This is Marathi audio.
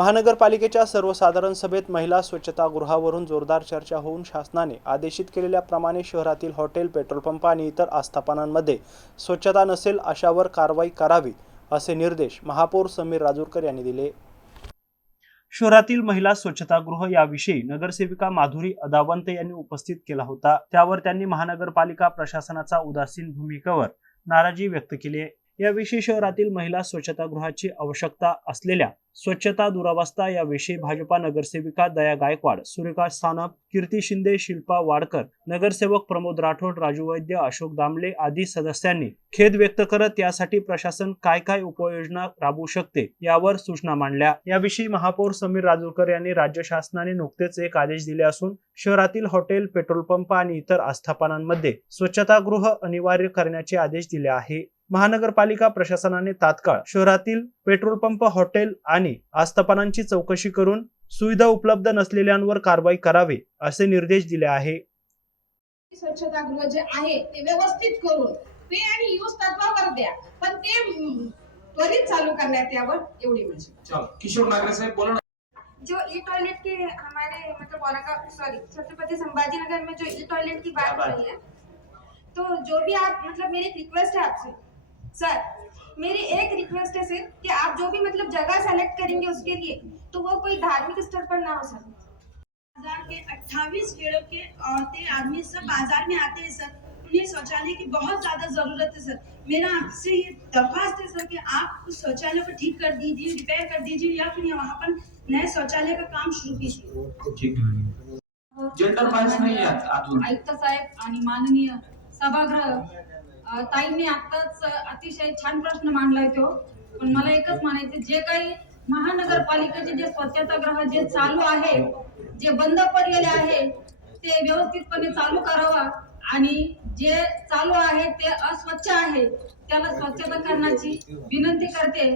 महानगरपालिकेच्या सर्वसाधारण सभेत महिला स्वच्छतागृहावरून जोरदार चर्चा होऊन शासनाने आदेशित केलेल्याप्रमाणे शहरातील हॉटेल, पेट्रोल पंप आणि इतर आस्थापनांमध्ये स्वच्छता नसेल अशावर कारवाई करावी असे निर्देश महापौर समीर राजूरकर यांनी दिले। शहरातील महिला स्वच्छतागृह याविषयी नगरसेविका माधुरी अदावंत यांनी उपस्थित केला होता। त्यावर त्यांनी महानगरपालिका प्रशासनाचा उदासीन भूमिकेवर नाराजी व्यक्त केली आहे। याविषयी शहरातील महिला स्वच्छतागृहाची आवश्यकता असलेल्या स्वच्छता दुरावस्था याविषयी भाजपा नगरसेविका दया गायकवाड, सुरेखा सानप, कीर्ती शिंदे, शिल्पा वाडकर, नगरसेवक प्रमोद राठोड, राजू वैद्य, अशोक दामले आदी सदस्यांनी खेद व्यक्त करत यासाठी प्रशासन काय काय उपाययोजना राबवू शकते यावर सूचना मांडल्या। याविषयी महापौर समीर राजूरकर यांनी राज्य शासनाने नुकतेच एक आदेश दिले असून शहरातील हॉटेल, पेट्रोल पंप आणि इतर आस्थापनांमध्ये स्वच्छतागृह अनिवार्य करण्याचे आदेश दिले आहे। महानगरपालिका प्रशासनाने तात्काळ शहरातील पेट्रोल पंप, हॉटेल आणि आस्थापनांची चौकशी करून सुविधा उपलब्ध नसलेल्यांवर कारवाई करावी असे निर्देश दिले आहे। स्वच्छतागृह जे आहे ते व्यवस्थित करून पे आणि यूज तत्वावर द्या, पण ते त्वरित चालू करण्यात यावं एवढी माझी। चलो किशोर नागरे साहब बोलो। जो ई टॉयलेट के हमारे मतलब छत्रपति संभाजी में जो ई टॉयलेट की बात रही है, तो जो भी आप मतलब मेरी रिक्वेस्ट है आपसे सर, मेरी एक रिक्वेस्ट है सर कि आप जो भी मतलब जगह सेलेक्ट करेंगे उसके लिए तो वो कोई धार्मिक स्थल पर ना हो सर। बाजार के 28 पेड़ों के औरतें आदमी सब बाजार में आते हैं सर, उन्हें शौचालय की बहुत ज्यादा जरूरत है सर। मेरा आपसे ये दरख्वास्त है सर कि आप उस शौचालय को ठीक कर दीजिए, रिपेयर कर दीजिए या फिर वहाँ पर नए शौचालय का काम शुरू कीजिए। जेंडर वाइज नहीं है आयुक्त साहेब आणि माननीय सभागृह ताईंनी आताच अतिशय छान प्रश्न मांडलाय तो, पण मला एकच म्हणायचं, जे काही महानगरपालिकेचे जे स्वच्छतागृह जे चालू आहे, जे बंद पडलेले आहे ते व्यवस्थितपणे चालू करावा आणि जे चालू आहे ते अस्वच्छ आहे त्याला स्वच्छता करण्याची विनंती करते।